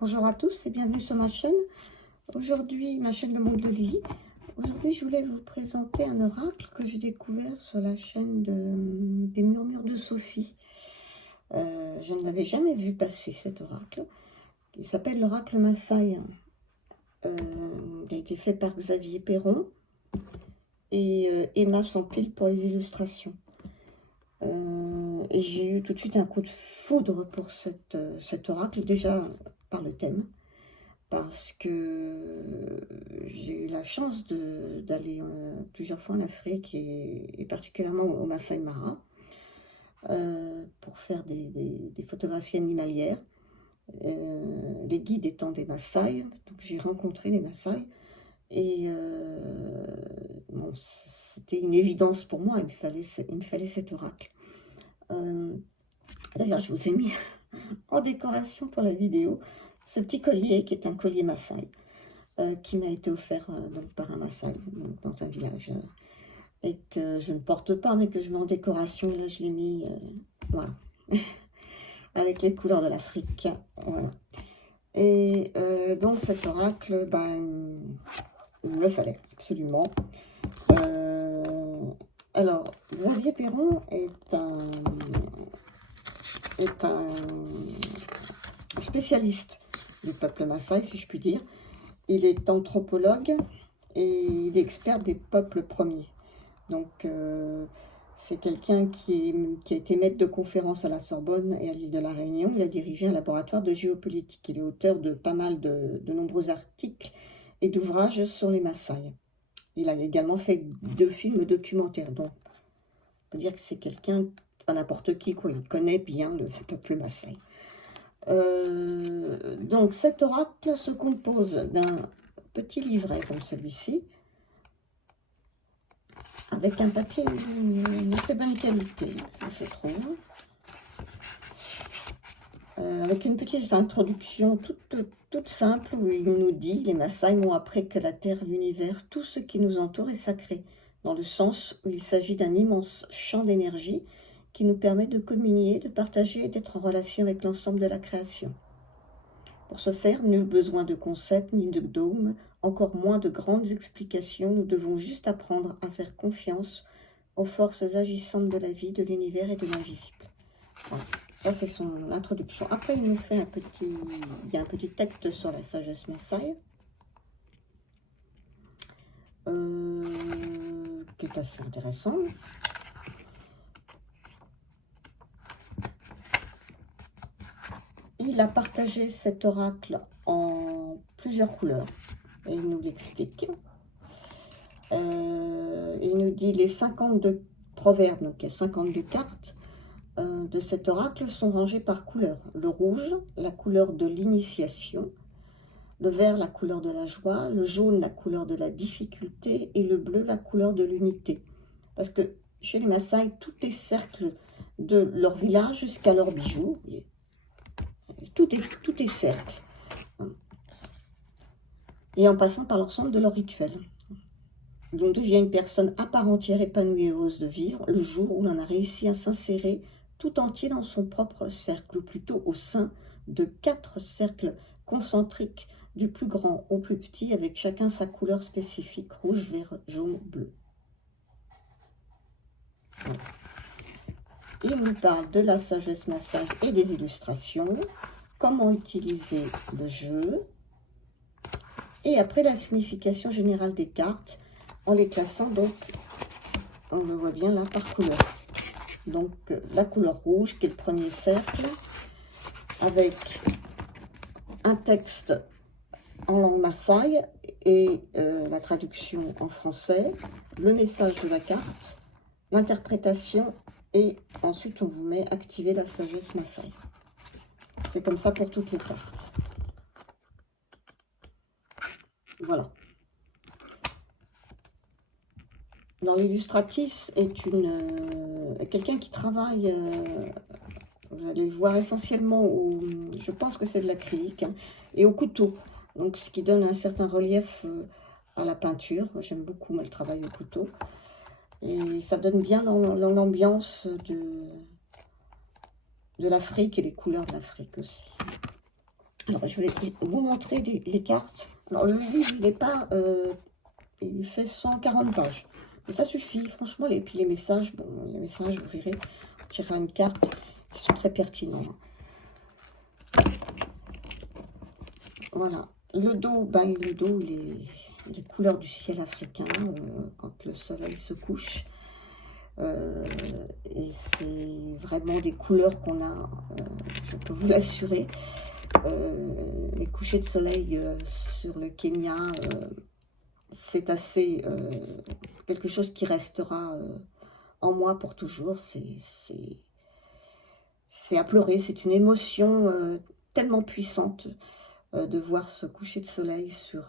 Bonjour à tous et bienvenue sur ma chaîne. Aujourd'hui, ma chaîne Le Monde de Lily. Aujourd'hui, je voulais vous présenter un oracle que j'ai découvert sur la chaîne des Murmures de Sophie. Je ne l'avais jamais vu passer cet oracle. Il s'appelle l'oracle Massaï. Il a été fait par Xavier Perron et Emma Sampil pour les illustrations. Et j'ai eu tout de suite un coup de foudre pour cet oracle, déjà par le thème, parce que j'ai eu la chance d'aller plusieurs fois en Afrique et particulièrement au Massaï Mara pour faire des photographies animalières, les guides étant des Massaï. Donc j'ai rencontré les Massaï et bon, c'était une évidence pour moi, il me fallait cet oracle. D'ailleurs, je vous ai mis en décoration pour la vidéo ce petit collier qui est un collier Massaï qui m'a été offert donc, par un Massaï dans un village et que je ne porte pas mais que je mets en décoration. Là je l'ai mis voilà avec les couleurs de l'Afrique, voilà. Et donc cet oracle, ben, il me le fallait absolument. Alors Xavier Perron est un spécialiste du peuple Massaï, si je puis dire. Il est anthropologue et il est expert des peuples premiers. Donc, c'est quelqu'un qui a été maître de conférences à la Sorbonne et à l'île de la Réunion. Il a dirigé un laboratoire de géopolitique. Il est auteur de pas mal de nombreux articles et d'ouvrages sur les Massaï. Il a également fait 2 films documentaires. Donc, on peut dire que c'est quelqu'un, pas n'importe qui, quoi. Il connaît bien le peuple Massaï. Donc cet oracle se compose d'un petit livret comme celui-ci, avec un papier d'une assez bonne qualité, je trouve, avec une petite introduction toute simple où il nous dit: les Massaï m'ont appris que la terre, l'univers, tout ce qui nous entoure est sacré, dans le sens où il s'agit d'un immense champ d'énergie qui nous permet de communier, de partager et d'être en relation avec l'ensemble de la création. Pour ce faire, nul besoin de concepts ni de dogmes, encore moins de grandes explications. Nous devons juste apprendre à faire confiance aux forces agissantes de la vie, de l'univers et de l'invisible. Voilà. Ça, c'est son introduction. Après, il nous fait il y a un petit texte sur la sagesse Massaï, qui est assez intéressant. Il a partagé cet oracle en plusieurs couleurs et il nous l'explique. Il nous dit les 52 proverbes, donc il y a 52 cartes de cet oracle sont rangées par couleur. Le rouge, la couleur de l'initiation, le vert, la couleur de la joie, le jaune, la couleur de la difficulté et le bleu, la couleur de l'unité. Parce que chez les Massaï, tout est cercle de leur village jusqu'à leurs bijoux. Tout est cercle. Et en passant par l'ensemble de leurs rituels. On devient une personne à part entière, épanouie et heureuse de vivre le jour où l'on a réussi à s'insérer tout entier dans son propre cercle, ou plutôt au sein de 4 cercles concentriques, du plus grand au plus petit, avec chacun sa couleur spécifique, rouge, vert, jaune, bleu. Voilà. Il nous parle de la sagesse Massaï et des illustrations, comment utiliser le jeu, et après la signification générale des cartes, en les classant, donc, on le voit bien là, par couleur. Donc, la couleur rouge, qui est le premier cercle, avec un texte en langue Massaï et la traduction en français, le message de la carte, l'interprétation, et ensuite on vous met activer la sagesse Massaï. C'est comme ça pour toutes les cartes. Voilà. Dans l'illustratrice est quelqu'un qui travaille, vous allez le voir essentiellement, je pense que c'est de l'acrylique, hein, et au couteau. Donc ce qui donne un certain relief à la peinture. J'aime beaucoup le travail au couteau. Et ça donne bien dans l'ambiance de l'Afrique et les couleurs de l'Afrique aussi. Alors, je vais vous montrer les cartes. Alors, le livre, il n'est pas... il fait 140 pages. Et ça suffit, franchement. Et puis les messages, bon, les messages, vous verrez, on tirera une carte qui sont très pertinents. Voilà. Le dos, ben, le dos, les couleurs du ciel africain, quand le soleil se couche. Et c'est vraiment des couleurs qu'on a, je peux vous l'assurer. Les couchers de soleil sur le Kenya, c'est assez quelque chose qui restera en moi pour toujours. C'est à pleurer, c'est une émotion tellement puissante de voir ce coucher de soleil sur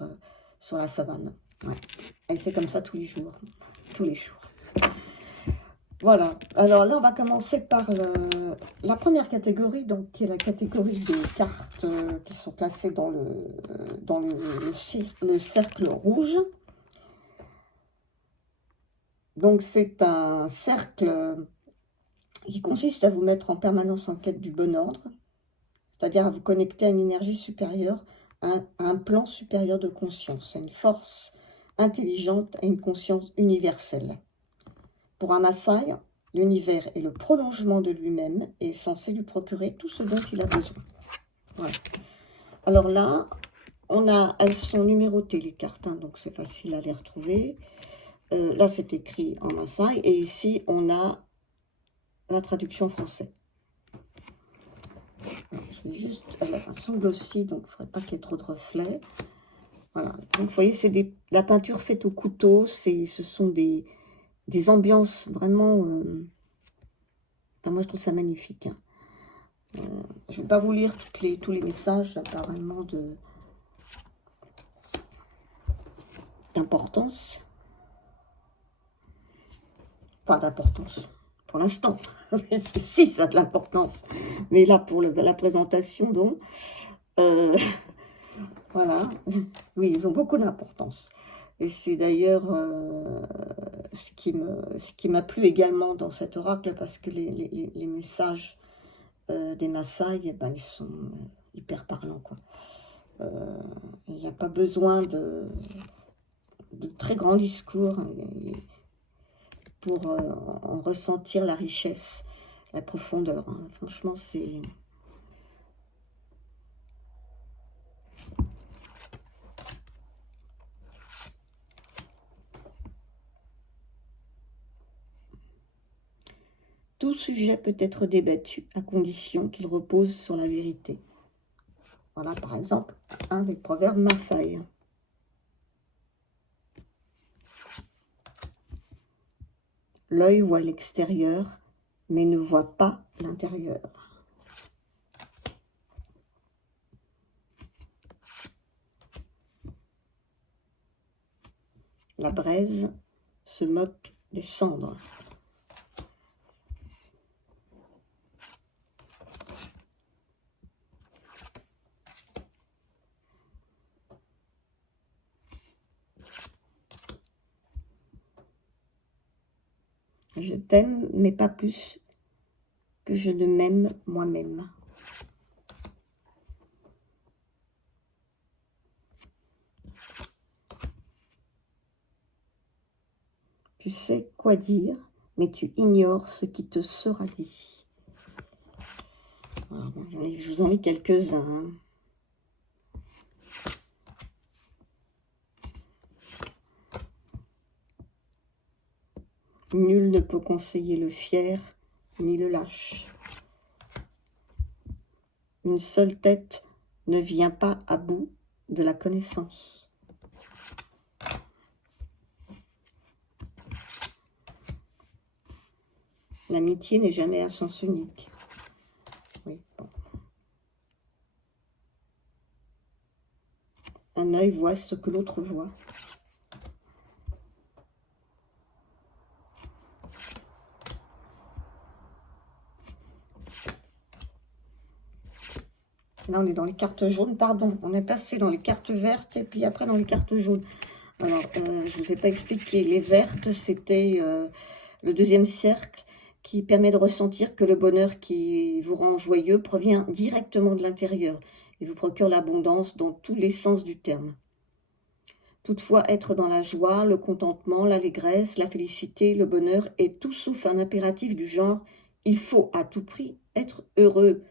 la savane. Ouais. Et c'est comme ça tous les jours, tous les jours. Voilà, alors là on va commencer par la première catégorie, donc qui est la catégorie des cartes qui sont placées dans le cercle rouge. Donc c'est un cercle qui consiste à vous mettre en permanence en quête du bon ordre, c'est-à-dire à vous connecter à une énergie supérieure, à un plan supérieur de conscience, à une force intelligente, à une conscience universelle. Pour un Maasai, l'univers est le prolongement de lui-même et est censé lui procurer tout ce dont il a besoin. Voilà. Alors là, elles sont numérotées les cartes, hein, donc c'est facile à les retrouver. Là, c'est écrit en Maasai et ici, on a la traduction français. Alors, je vais juste... Alors, ça semble aussi, donc il ne faudrait pas qu'il y ait trop de reflets. Voilà. Donc, vous voyez, c'est la peinture faite au couteau. Ce sont des ambiances vraiment... Enfin, moi, je trouve ça magnifique. Hein. Je ne vais pas vous lire tous les messages, apparemment, d'importance. Enfin, d'importance. Pour l'instant. Si, ça a de l'importance. Mais là, pour la présentation, donc... voilà. Oui, ils ont beaucoup d'importance. Et c'est d'ailleurs ce qui m'a plu également dans cet oracle, parce que les messages des Maasai, eh ben, ils sont hyper parlants, quoi. Il n'y a pas besoin de très grands discours pour en ressentir la richesse, la profondeur. Hein. Franchement, c'est... Tout sujet peut être débattu à condition qu'il repose sur la vérité. Voilà, par exemple, un des proverbes Maasai. L'œil voit l'extérieur, mais ne voit pas l'intérieur. La braise se moque des cendres. Je t'aime, mais pas plus que je ne m'aime moi-même. Tu sais quoi dire, mais tu ignores ce qui te sera dit. Alors, je vous en lis quelques-uns. Hein. Nul ne peut conseiller le fier, ni le lâche. Une seule tête ne vient pas à bout de la connaissance. L'amitié n'est jamais à sens unique. Oui, bon. Un œil voit ce que l'autre voit. Là, on est dans les cartes jaunes. Pardon, on est passé dans les cartes vertes et puis après dans les cartes jaunes. Alors, je ne vous ai pas expliqué. Les vertes, c'était le deuxième cercle qui permet de ressentir que le bonheur qui vous rend joyeux provient directement de l'intérieur. Il vous procure l'abondance dans tous les sens du terme. Toutefois, être dans la joie, le contentement, l'allégresse, la félicité, le bonheur est tout sauf un impératif du genre « il faut à tout prix être heureux ».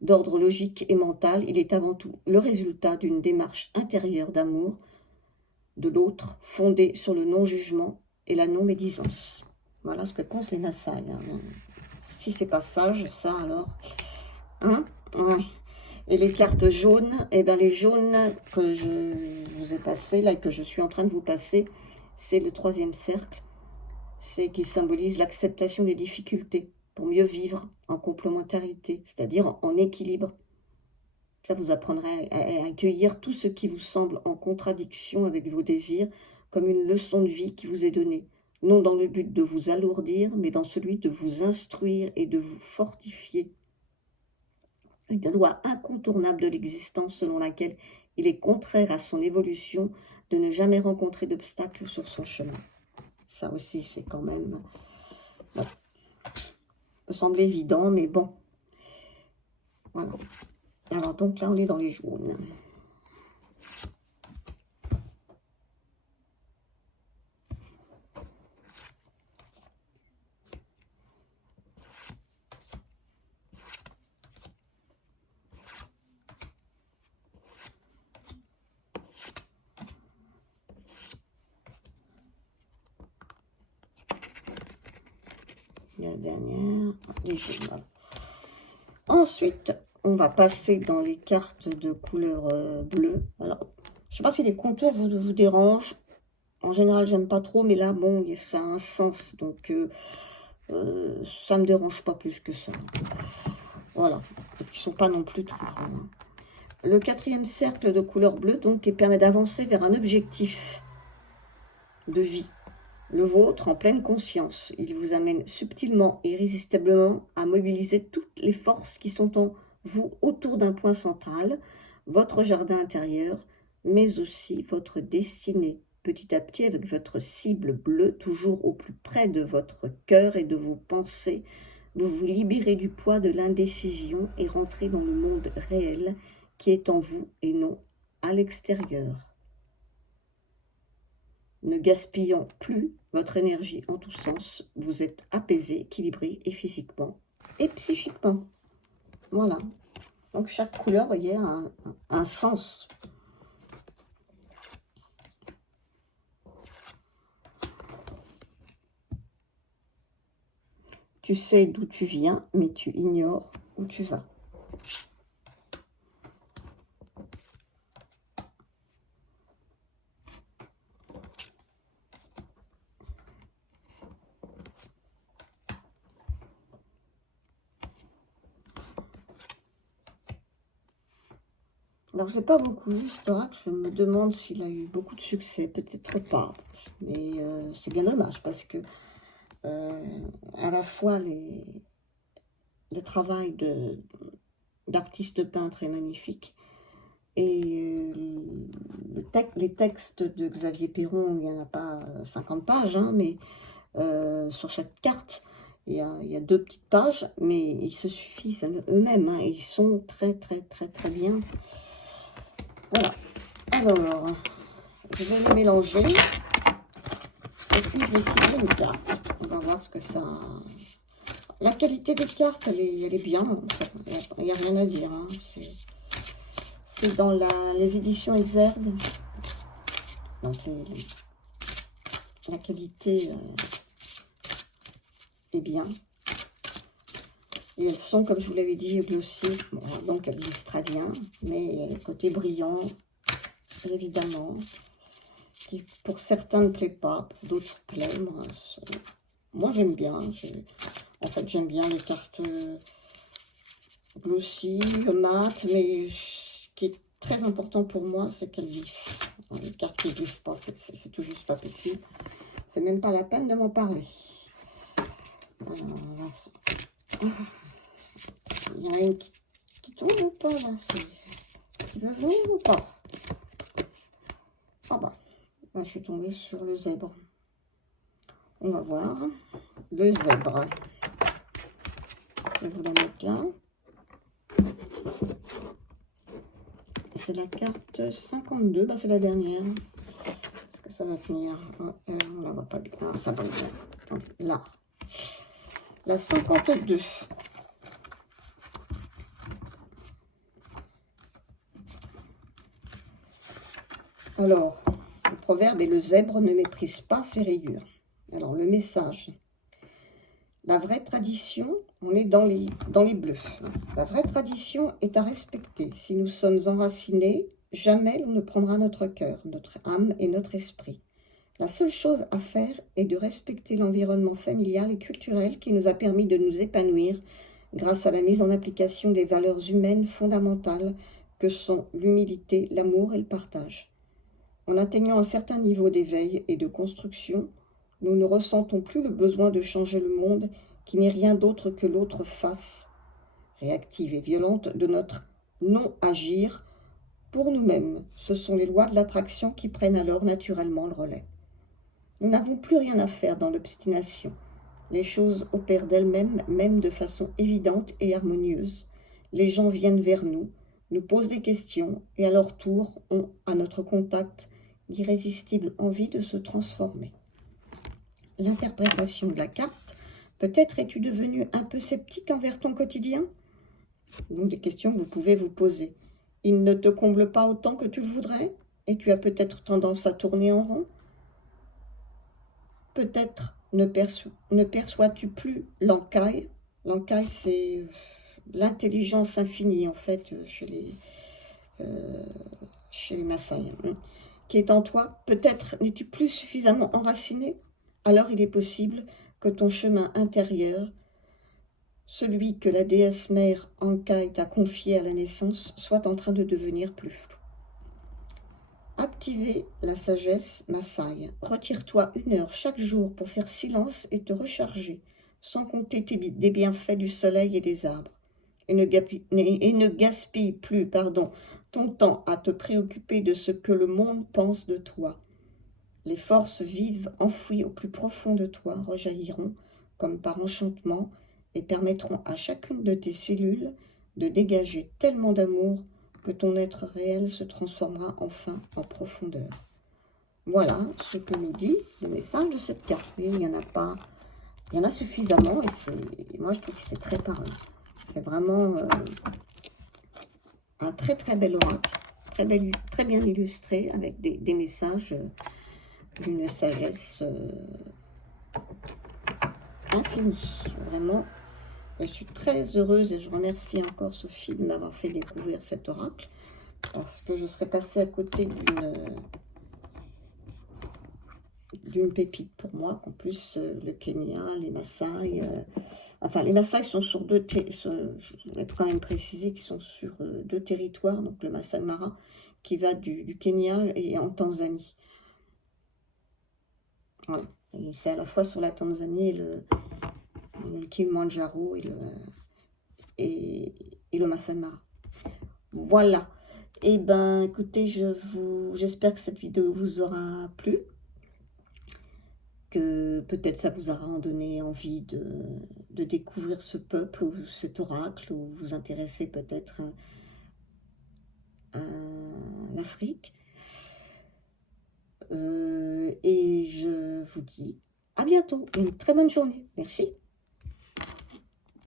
D'ordre logique et mental, il est avant tout le résultat d'une démarche intérieure d'amour de l'autre, fondée sur le non-jugement et la non-médisance. Voilà ce que pensent les Maasai. Hein. Si c'est pas sage, ça alors... Hein, ouais. Et les cartes jaunes, eh bien les jaunes que je vous ai passées, là, que je suis en train de vous passer, c'est le 3e cercle. C'est qui symbolise l'acceptation des difficultés pour mieux vivre en complémentarité, c'est-à-dire en équilibre. Ça vous apprendra à accueillir tout ce qui vous semble en contradiction avec vos désirs comme une leçon de vie qui vous est donnée, non dans le but de vous alourdir, mais dans celui de vous instruire et de vous fortifier. Une loi incontournable de l'existence selon laquelle il est contraire à son évolution de ne jamais rencontrer d'obstacles sur son chemin. Ça aussi, c'est quand même... Bon, ça peut sembler évident, mais bon. Voilà. Alors donc là, on est dans les jaunes. La dernière, les jaunes. Ensuite, on va passer dans les cartes de couleur bleue. Alors, je ne sais pas si les contours vous dérangent. En général, j'aime pas trop, mais là, bon, ça a un sens. Donc, ça ne me dérange pas plus que ça. Voilà. Et puis, ils ne sont pas non plus très grands. Hein. Le 4e cercle de couleur bleue, donc, qui permet d'avancer vers un objectif de vie. Le vôtre en pleine conscience. Il vous amène subtilement et irrésistiblement à mobiliser toutes les forces qui sont en vous autour d'un point central, votre jardin intérieur, mais aussi votre destinée. Petit à petit, avec votre cible bleue, toujours au plus près de votre cœur et de vos pensées, vous vous libérez du poids de l'indécision et rentrez dans le monde réel qui est en vous et non à l'extérieur. Ne gaspillant plus votre énergie en tous sens, vous êtes apaisé, équilibré et physiquement et psychiquement. Voilà. Donc chaque couleur, vous voyez, a un sens. Tu sais d'où tu viens, mais tu ignores où tu vas. Alors, je n'ai pas beaucoup vu cet oracle. Je me demande s'il a eu beaucoup de succès. Peut-être pas. Mais c'est bien dommage parce que à la fois le travail d'artiste peintre est magnifique et les textes de Xavier Perron, il n'y en a pas 50 pages, hein, mais sur chaque carte, il y a 2 petites pages, mais ils se suffisent eux-mêmes. Hein, ils sont très bien. Voilà. Alors, je vais les mélanger. Et puis, je vais tirer une carte. On va voir ce que ça... La qualité des cartes, elle est bien. Il n'y a rien à dire. Hein. C'est dans les éditions Exergue. Donc, la qualité est bien. Et elles sont, comme je vous l'avais dit, aussi, bon, donc elles lisent très bien, mais il y a le côté brillant, évidemment, qui pour certains ne plaît pas, pour d'autres plaît. Moi j'aime bien, en fait j'aime bien les cartes glossy, mat, mais ce qui est très important pour moi, c'est qu'elles glissent. Les cartes qui ne glissent pas, c'est tout juste pas possible. C'est même pas la peine de m'en parler. Alors, il y en a une qui tombe ou pas là? Qui va venir ou pas? Ah bah, là, je suis tombée sur le zèbre. On va voir. Le zèbre. Je vais vous la mettre là. c'est la carte 52. Bah, c'est la dernière. Est-ce que ça va tenir? On la voit pas bien. Ah, ça va bien. Donc, là. La 52. Alors, le proverbe est: le zèbre ne méprise pas ses rayures. Alors, le message. La vraie tradition, on est dans les bleus. La vraie tradition est à respecter. Si nous sommes enracinés, jamais l'on ne prendra notre cœur, notre âme et notre esprit. La seule chose à faire est de respecter l'environnement familial et culturel qui nous a permis de nous épanouir grâce à la mise en application des valeurs humaines fondamentales que sont l'humilité, l'amour et le partage. En atteignant un certain niveau d'éveil et de construction, nous ne ressentons plus le besoin de changer le monde qui n'est rien d'autre que l'autre face, réactive et violente, de notre non-agir pour nous-mêmes. Ce sont les lois de l'attraction qui prennent alors naturellement le relais. Nous n'avons plus rien à faire dans l'obstination. Les choses opèrent d'elles-mêmes, même de façon évidente et harmonieuse. Les gens viennent vers nous, nous posent des questions et à leur tour ont à notre contact l'irrésistible envie de se transformer. L'interprétation de la carte: peut-être es-tu devenu un peu sceptique envers ton quotidien? Donc des questions que vous pouvez vous poser. Il ne te comble pas autant que tu le voudrais et tu as peut-être tendance à tourner en rond? Peut-être ne perçois-tu plus l'encaille. L'encaille, c'est l'intelligence infinie, en fait, chez les Maasai, qui est en toi. Peut-être n'es-tu plus suffisamment enraciné. Alors il est possible que ton chemin intérieur, celui que la déesse mère Ankai t'a confié à la naissance, soit en train de devenir plus flou. Activez la sagesse Maasai. Retire-toi 1 heure chaque jour pour faire silence et te recharger, sans compter des bienfaits du soleil et des arbres. Et ne gaspille plus ton temps à te préoccuper de ce que le monde pense de toi. Les forces vives enfouies au plus profond de toi rejailliront comme par enchantement et permettront à chacune de tes cellules de dégager tellement d'amour que ton être réel se transformera enfin en profondeur. Voilà ce que nous dit le message de cette carte. Il y en a pas, il y en a suffisamment et moi je trouve que c'est très parlant. C'est vraiment un très très bel oracle, très bien illustré avec des messages d'une sagesse infinie. Vraiment, je suis très heureuse et je remercie encore Sophie de m'avoir fait découvrir cet oracle parce que je serais passée à côté d'une pépite pour moi. En plus, le Kenya, les Maasai, enfin les Maasai sont sur je vais quand même préciser qu'ils sont sur 2 territoires, donc le Maasai Mara qui va du Kenya et en Tanzanie. Voilà. C'est à la fois sur la Tanzanie et le Kilimanjaro et le Maasai Mara. Voilà. Et ben écoutez, j'espère que cette vidéo vous aura plu, que peut-être ça vous aura donné envie de découvrir ce peuple ou cet oracle, ou vous intéresser peut-être à l'Afrique. Et je vous dis à bientôt, une très bonne journée. Merci.